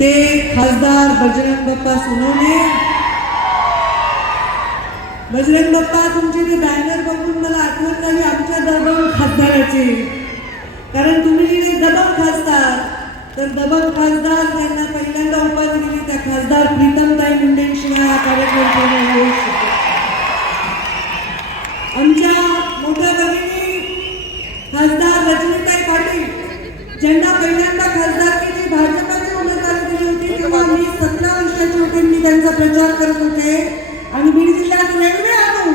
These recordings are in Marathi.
ते खासदार बजरंग बाप्पा सोनवणे. बजरंग बाप्पा तुमचे ते बॅनर बघून मला आठवण झाली आमच्या दबंग खासदाराची. कारण तुम्ही जे दबंग खासदार. तर दबंग खासदार त्यांना पहिल्यांदा उपाधी दिली त्या खासदार प्रीतमताई मुंडेंशिवाय हा कार्यक्रम पूर्ण होऊ शकतो आमच्या मोठ्या भगिनी खासदार रजनीताई पाटील ज्यांना पहिल्यांदा खासदारकीची भाजपाची उमेदवारी दिली होती तेव्हा मी सतरा वर्षाची होते मी त्यांचा प्रचार करत होते आणि बीड जिल्ह्यात रेल्वे आणू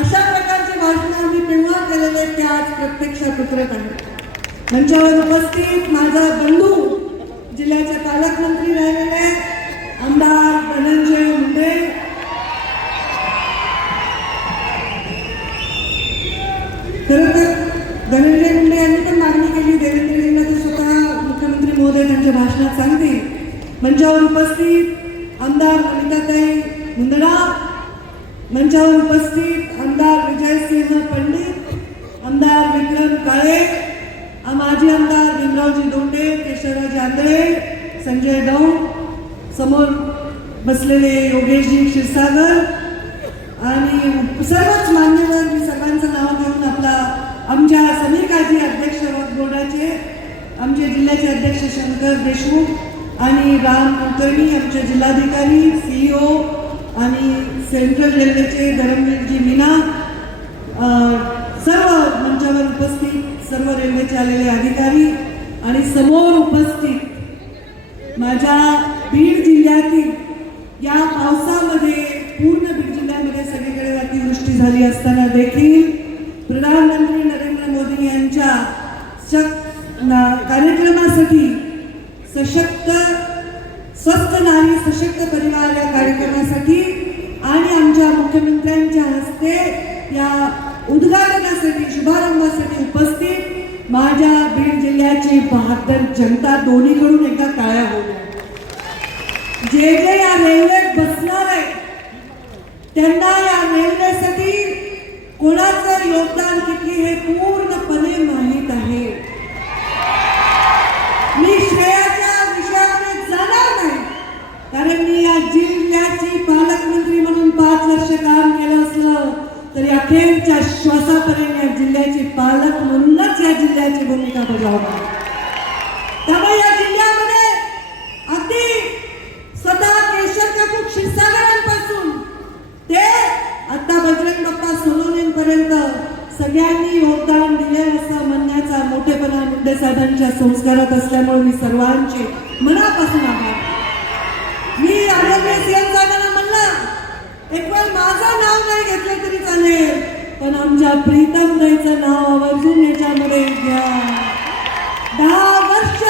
अशा प्रकारचे भाषण आम्ही तेव्हा केलेले ते आज प्रत्यक्षात उतरत आहेत मंचावर उपस्थित माझा बंधू जिल्ह्याचे पालकमंत्री राहिलेले आमदार धनंजय मुंडे. खरं तर धनंजय मुंडे यांनी पण मागणी केली देवेंद्रजींना ते स्वतः मुख्यमंत्री महोदय त्यांच्या भाषणात सांगतील. मंचावर उपस्थित आमदार ललिताताई मुंदडा मंचावर उपस्थित आमदार विजयसिंह पंडित आमदार विक्रम काळे माजी आमदार भीमरावजी दोंडे केशवराजी आंधळे संजय दौंड समोर बसलेले योगेशजी क्षीरसागर आणि सर्वच मान्यवर मी सर्वांचं नाव घेऊन आपला आमच्या समीर काजी अध्यक्ष बोर्डाचे आमचे जिल्ह्याचे अध्यक्ष शंकर देशमुख आणि राम कुलकर्णी आमचे जिल्हाधिकारी सीईओ आणि सेंट्रल रेल्वेचे धरमवीरजी मीना सर्व मंचावर उपस्थित सर्व रेल्वेचे आलेले अधिकारी आणि समोर उपस्थित माझ्या बीड जिल्ह्यातील या पावसामध्ये पूर्ण बीड जिल्ह्यामध्ये सगळीकडे अतिवृष्टी झाली असताना देखील प्रधानमंत्री नरेंद्र मोदी यांच्या शक- ना- कार्यक्रमासाठी सशक्त स्वस्त नारी सशक्त परिवार या कार्यक्रमासाठी आणि आमच्या मुख्यमंत्र्यांच्या हस्ते या उद्घाटनासाठी शुभारंभासाठी उपस्थित माझ्या बीड जिल्ह्याची बहात्तर जनता दोन्हीकडून एकदा काळ्या होत्या जे जे या रेल्वेत बसणार आहे त्यांना या रेल्वेसाठी कोणाचं योगदान किती हे पूर्णपणे माहीत आहे. मी श्रेयाच्या विषयाकडे जाणार नाही कारण मी या जिल्ह्याची पालकमंत्री म्हणून पाच वर्ष काम केलं असलं. तरी अखेरच्या श्वासापर्यंत या जिल्ह्याचे पालक म्हणूनच या जिल्ह्याची भूमिका बजावणार त्यामुळे या जिल्ह्यामध्ये अगदी स्वतः केशर काकू क्षीरसागरांपासून ते आता बजरंग बाप्पा सोनवणेंपर्यंत सगळ्यांनी योगदान दिले असं म्हणण्याचा मोठेपणा मुंडे साहेबांच्या संस्कारात असल्यामुळे मी सर्वांचे मनापासून आभार मी आरोग्य सीएम साहेबांना म्हणलं एक वेळ माझं नाव नाही घेतलं तरी चालेल पण आमच्या प्रीतम नाईचं नाव आवर्जून याच्यामध्ये घ्या. दहा वर्ष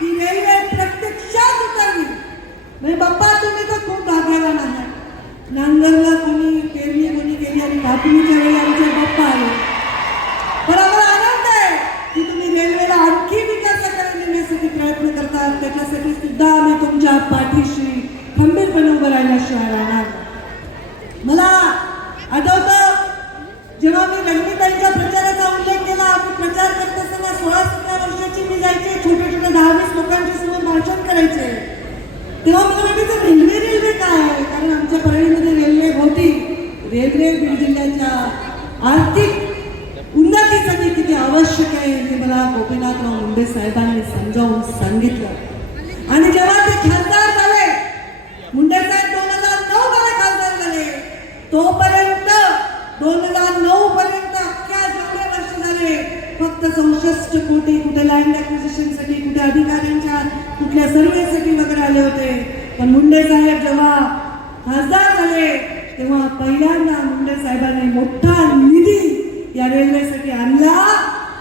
ती रेल्वे प्रत्यक्षात उतरली. म्हणजे बाप्पा तुम्ही तर खूप भाग्यवान आहात. नांगरला कोणी पेरणी कोणी केली आणि कापणीच्या वेळी आमचे बाप्पा आले. पण आम्हाला आनंद आहे की तुम्ही रेल्वेला आणखी विकासाकडे नेण्यासाठी प्रयत्न करतात त्याच्यासाठी सुद्धा आम्ही तुमच्या पाठीशी खंबीरपणे उभं राहिल्याशिवाय राहणार नाही. मला आठवतं जेव्हा मी रंगीताईच्या प्रचाराचा उल्लेख केला आम्ही प्रचार करत असताना सोळा सतरा वर्षाची मी जायचे छोटे छोटे दहा वीस लोकांच्या समोर भाषण करायचे तेव्हा मला वाटायचं रेल्वे रेल्वे काय आहे कारण आमच्या परळीमध्ये रेल्वे होती रेल्वे बीड जिल्ह्याच्या आर्थिक उन्नतीसाठी किती आवश्यक आहे हे मला गोपीनाथराव मुंडे साहेबांनी समजावून सांगितलं आणि जेव्हा ते खासदार झाले मुंडे साहेब दोन हजार नऊ मध्ये खासदार झाले तोपर्यंत दोन हजार नऊ पर्यंत अख्ख्या जेवढे वर्ष झाले फक्त चौसष्ट कोटी कुठे लँडसाठी कुठे अधिकाऱ्यांच्या कुठल्या सर्वेसाठी वगैरे आले होते. पण मुंडे साहेब जेव्हा खासदार झाले तेव्हा पहिल्यांदा मुंडे साहेबांनी मोठा निधी या रेल्वेसाठी आणला.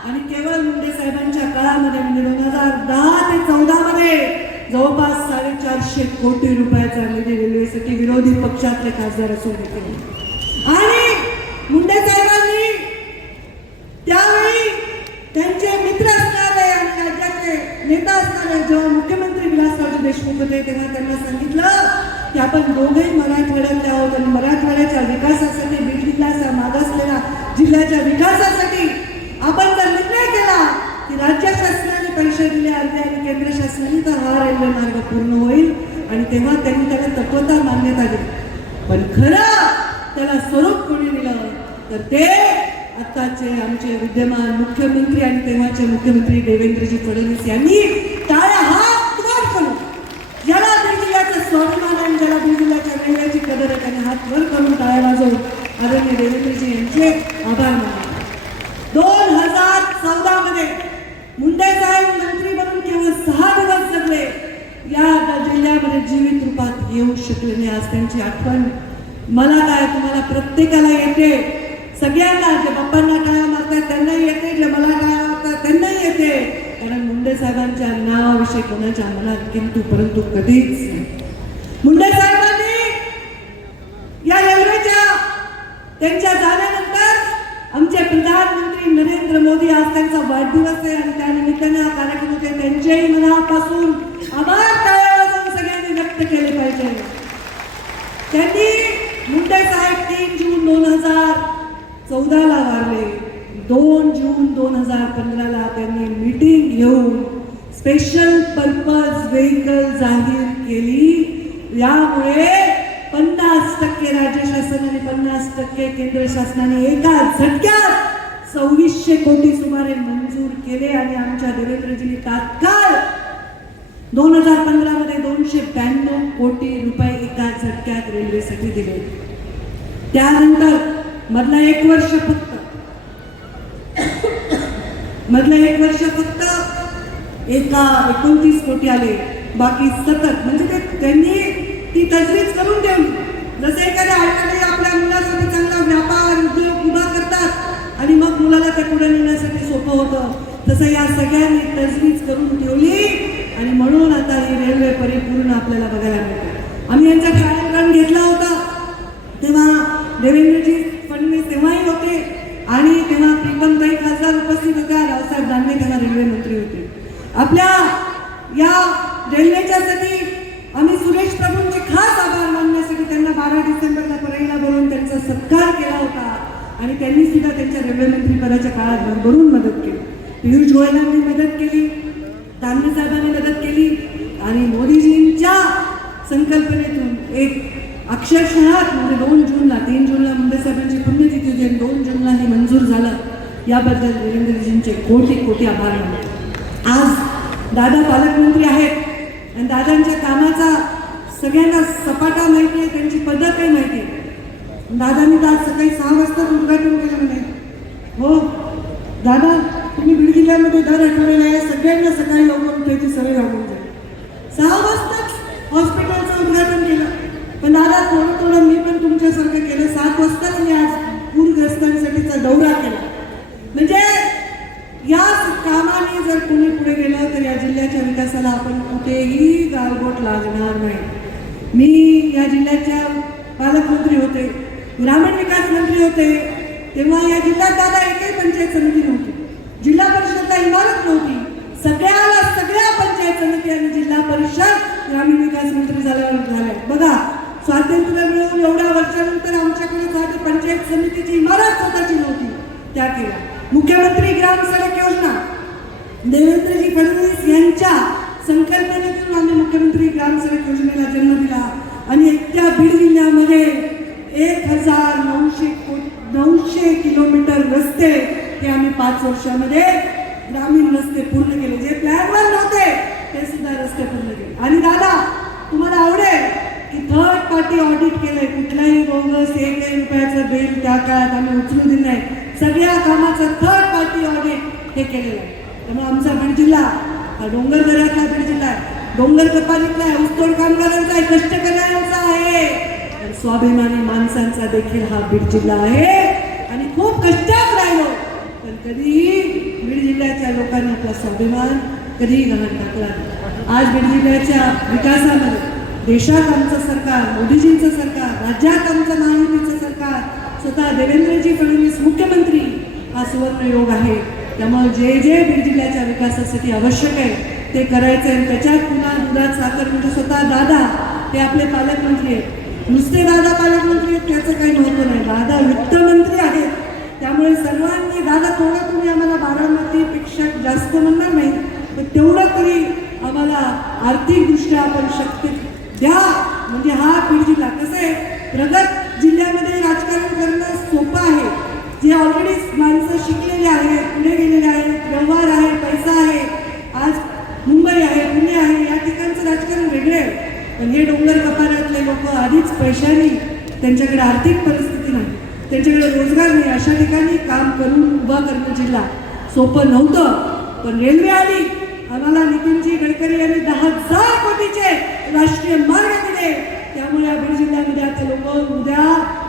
आणि केवळ मुंडे साहेबांच्या काळामध्ये म्हणजे दोन हजार दहा ते चौदा मध्ये जवळपास साडेचारशे कोटी रुपयाचा निधी रेल्वेसाठी विरोधी पक्षातले खासदार असून घेतले आणि मुंडे साहेबांनी त्यावेळी त्यांचे मित्र असणारे आणि राज्याचे नेता असणारे जेव्हा मुख्यमंत्री विलासरावजी देशमुख होते तेव्हा त्यांना सांगितलं की आपण दोघेही मराठवाड्यातले आहोत आणि मराठवाड्याच्या विकासासाठी बीड जिल्ह्याचा मागासलेला जिल्ह्याच्या विकासासाठी आपण जर निर्णय केला की राज्य शासनाने पैसे दिले अर्धे आणि केंद्र शासनाने तर हा रेल्वे मार्ग पूर्ण होईल आणि तेव्हा त्यांनी त्याला तत्वता मान्यता दिली. पण खरं त्याला स्वरूप कोणी दिलं तर ते आत्ताचे आमचे विद्यमान मुख्यमंत्री आणि तेव्हाचे मुख्यमंत्री देवेंद्रजी फडणवीस यांनी टाळ्या हात वर करून ज्याला बीड स्वाभिमान आणि ज्याला बीड जिल्ह्याच्या रेल्वेची कदर आहे त्याने हात वर करून टाळ्या वाजवून आदरणीय देवेंद्रजी यांचे आभार मानले. दोन हजार चौदा मध्ये मुंडे साहेब मंत्री बनून केवळ सहा दिवस जगले. या जिल्ह्यामध्ये जीवित रूपात येऊ शकले नाही आज त्यांची आठवण. मला काय तुम्हाला प्रत्येकाला येते. सगळ्यांना जे बाप्पांना टाळ्या मारतात त्यांनाही येते. जे मला टाळ्या मारतात त्यांनाही येते. कारण मुंडे साहेबांच्या नावाविषयी कोणाच्या मनात किंतु परंतु कधीच नाही. मुंडे साहेबांनी या रेल्वेच्या त्यांच्या जाण्यानंतर आमचे प्रधानमंत्री नरेंद्र मोदी आज त्यांचा वाढदिवस आहे आणि त्या निमित्ताने हा कार्यक्रम होते त्यांच्याही मनापासून आभार टाळ्या सगळ्यांनी व्यक्त केले पाहिजे. त्यांनी मुंडे साहेब तीन जून दोन हजार चौदाला वारले. दोन जून दोन हजार पंधराला त्यांनी मीटिंग घेऊन स्पेशल पर्पज व्हेकल जाहीर केली. यामुळे पन्नास टक्के राज्य शासनाने पन्नास टक्के केंद्र शासनाने एका झटक्यात सव्वीसशे कोटी सुमारे मंजूर केले आणि आमच्या देवेंद्रजीने तात्काळ दोन हजार पंधरा मध्ये दोनशे ब्याण्णव कोटी रुपये एका झटक्यात रेल्वेसाठी दिले. त्यानंतर मधला एक वर्ष फक्त मधलं एक वर्ष फक्त एका एकोणतीस कोटी आले. बाकी सतत म्हणजे ते त्यांनी ती तजवीज करून ठेवली. जसं एखाद्या आईकडे आपल्या मुलासाठी चांगला व्यापार उद्योग उभा करतात आणि मग मुलाला ते पुढे नेण्यासाठी सोपं होतं तसं या सगळ्यांनी तजवीज करून ठेवली आणि म्हणून आता ही रेल्वे परिपूर्ण आपल्याला बघायला मिळते. आम्ही यांचा कार्यक्रम घेतला होता. तेव्हा देवेंद्रजी फडणवीस तेव्हाही होते आणि तेव्हा प्रीतमताई खासदार उपस्थित होत्या रावसाहेब दानवे तेव्हा रेल्वे मंत्री होते. आपल्या या रेल्वेच्यासाठी आम्ही त्यांना बारा डिसेंबरला परळीला बोलवून त्यांचा सत्कार केला होता आणि त्यांनी सुद्धा त्यांच्या रेल्वे पदाच्या काळात भरभरून मदत केली. पियुष गोयलांनी मदत केली दानवे साहेबांनी मदत केली आणि मोदीजींच्या संकल्पनेतून एक अक्षरशः म्हणजे दोन जूनला तीन जूनला मुंबई साहेबांची पुण्यतिथी होती आणि दोन जूनला हे मंजूर झालं. याबद्दल देवेंद्रजींचे कोटी कोटी आभार आज दादा पालकमंत्री आहेत आणि दादांच्या कामाचा सगळ्यांना सपाटा माहिती आहे त्यांची पद्धतही माहिती आहे? दादांनी आज सकाळी सहा वाजता उद्घाटन केलं म्हणे. हो दादा तुम्ही बीड जिल्ह्यामध्ये दर आठवड्याला आहे सगळ्यांना सकाळी लवकर उठायची सवय लागून जाईल सहा वाजताच हॉस्पिटलचं उद्घाटन केलं. पण दादा थोडं थोडं मी पण तुमच्यासारखं केलं. सात वाजताच मी आज पूरग्रस्तांसाठीचा दौरा केला. म्हणजे या कामाने जर कोणी पुढे गेलं तर या जिल्ह्याच्या विकासाला आपण कुठेही गालबोट लागणार नाही. मी या जिल्ह्याच्या पालकमंत्री होते ग्रामीण विकास मंत्री होते तेव्हा या जिल्ह्यात दादा एकही पंचायत समिती नव्हती. जिल्हा परिषदला इमारत नव्हती. सगळ्याला सगळ्या पंचायत समिती आणि जिल्हा परिषद ग्रामीण विकास मंत्री झाल्यावर झाल्या. बघा स्वातंत्र्य मिळून एवढ्या वर्षानंतर आमच्याकडे साधी पंचायत समितीची इमारत स्वतःची नव्हती. त्या केल्या. मुख्यमंत्री ग्राम सडक योजना. देवेंद्रजी फडणवीस यांच्या संकल्पनेतून आम्ही मुख्यमंत्री ग्रामसडक योजनेला जन्म दिला आणि एकट्या बीड जिल्ह्यामध्ये एक हजार नऊशे नऊशे किलोमीटर रस्ते हे आम्ही पाच वर्षामध्ये ग्रामीण रस्ते पूर्ण केले. जे प्लॅनवर नव्हते ते सुद्धा रस्ते पूर्ण केले. आणि दादा तुम्हाला आवडेल की थर्ड पार्टी ऑडिट केलंय. कुठल्याही बोगस एकही रुपयाचं बिल त्या काळात आम्ही उचलू दिलं नाही. सगळ्या कामाचं थर्ड पार्टी ऑडिट हे केलेलं आहे. त्यामुळे आमचा बीड जिल्हा डोंगर दऱ्यातला बीड जिल्हा आहे डोंगर कपालीतला आहे. ऊसतोड कामगारांचा आहे. कष्टकऱ्यांचा आहे. तर स्वाभिमानी माणसांचा देखील हा बीड जिल्हा आहे. आणि खूप कष्टात राहिलो. पण कधीही बीड जिल्ह्याच्या लोकांनी आपला स्वाभिमान कधीही गहाण टाकला आज बीड जिल्ह्याच्या विकासामध्ये देशात आमचं सरकार मोदीजींचं सरकार राज्यात आमचं महायुतीचं सरकार स्वतः देवेंद्रजी फडणवीस मुख्यमंत्री हा सुवर्ण योग आहे. त्यामुळे जे जे बीड जिल्ह्याच्या विकासासाठी आवश्यक आहे ते करायचं आहे. त्याच्यात पुन्हा दुधात साखर म्हणजे स्वतः दादा ते आपले पालकमंत्री आहेत. नुसते दादा पालकमंत्री आहेत त्याचं काही महत्त्व नाही. दादा वित्तमंत्री आहेत. त्यामुळे सर्वांनी दादा थोडं तुम्ही आम्हाला बारामतीपेक्षा जास्त म्हणणार नाही पण तेवढं तरी आम्हाला आर्थिकदृष्ट्या आपण शक्ती द्या. म्हणजे हा बीड जिल्हा कसं आहे? प्रगत जिल्ह्यामध्ये राजकारण करणं सोपं आहे. जे ऑलरेडी माणसं शिकलेले आहेत पुढे गेलेले आहेत व्यवहार आहे पैसा आहे आज मुंबई आहे पुणे आहे या ठिकाणचं राजकारण वेगळे आहे. पण हे डोंगर कपारातले लोक आधीच पैशाने त्यांच्याकडे आर्थिक परिस्थिती नाही. त्यांच्याकडे रोजगार नाही. अशा ठिकाणी काम करून उभा करणं जिल्हा सोपं नव्हतं. पण रेल्वे आली. आम्हाला नितीनजी गडकरी यांनी दहा हजार कोटीचे राष्ट्रीय मार्ग दिले. त्यामुळे या बीड जिल्ह्यामध्ये आता लोक उद्या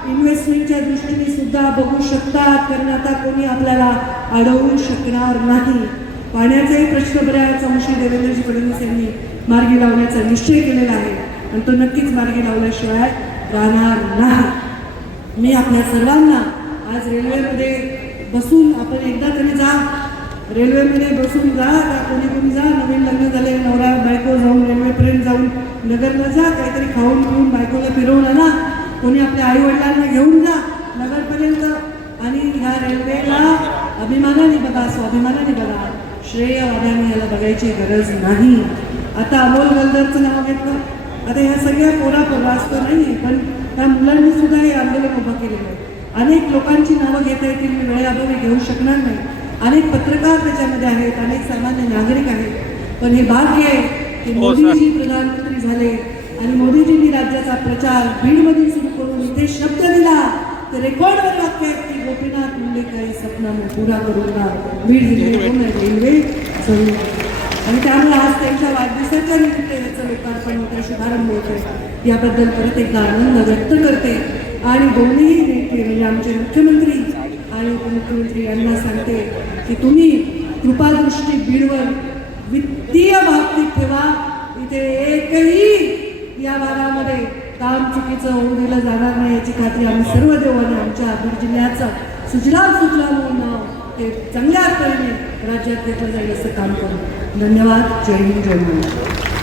इन्व्हेस्टमेंटच्या दृष्टीने सुद्धा बघू शकतात कारण आता कोणी आपल्याला अडवू शकणार नाही. पाण्याचाही प्रश्न बऱ्याच अंशी देवेंद्रजी फडणवीस यांनी मार्गी लावण्याचा निश्चय केलेला आहे. आणि तो नक्कीच मार्गी लावल्याशिवाय राहणार नाही. मी आपल्या सर्वांना आज रेल्वेमध्ये बसून आपण एकदा तरी जा. रेल्वेमध्ये बसून जा. का कोणी कोणी जा. नवीन लग्न झाले नवरा बायको जाऊन रेल्वेपर्यंत जाऊन नगरला जा. काहीतरी खाऊन पिऊन बायकोला फिरवून आणा. कोणी आपल्या आई वडिलांना घेऊन जा नगरपर्यंत. आणि ह्या रेल्वेला अभिमानाने बघा स्वाभिमानाने बघा. श्रेयवाद्याने याला बघायची गरज नाही. आता अमोल गलदरचं नाव घेतलं. आता ह्या सगळ्या पोरा पोरा असतो नाही पण त्या मुलांनी सुद्धा हे आंदोलन उभं केलेलं आहे. अनेक लोकांची नावं घेता येतील मी वेळेअभावी घेऊ शकणार नाही. अनेक पत्रकार त्याच्यामध्ये आहेत अनेक सामान्य नागरिक आहेत. पण हे भाग्य आहे की हो. मोदीजी प्रधानमंत्री झाले. आणि मोदीजींनी राज्याचा प्रचार बीडमधून सुरू करून इथे शब्द दिला. ते रेकॉर्डवर वाक्य आहेत की गोपीनाथ मुंडे काही सपना पुरा करूंगा बीड रेल्वे सुरू आणि त्यामुळे आज त्यांच्या वाढदिवसाच्या निमित्त याचं लोकार्पण होतं शुभारंभ होतोय. याबद्दल परत एकदा आनंद व्यक्त करते. आणि दोन्ही नेते म्हणजे आमचे मुख्यमंत्री आणि उपमुख्यमंत्री यांना सांगते की तुम्ही कृपादृष्टी बीडवर वित्तीय बाबतीत ठेवा. इथे एकही या भागामध्ये काम चुकीचं होऊ दिलं जाणार नाही याची खात्री आम्ही सर्व देऊ आणि आमच्या बीड जिल्ह्याचं सुजलाम सुफलाम होऊन नाव ते चांगल्या अर्थाने राज्यात घेतलं जाईल असं काम करू. धन्यवाद. जय हिंद जय महाराष्ट्र.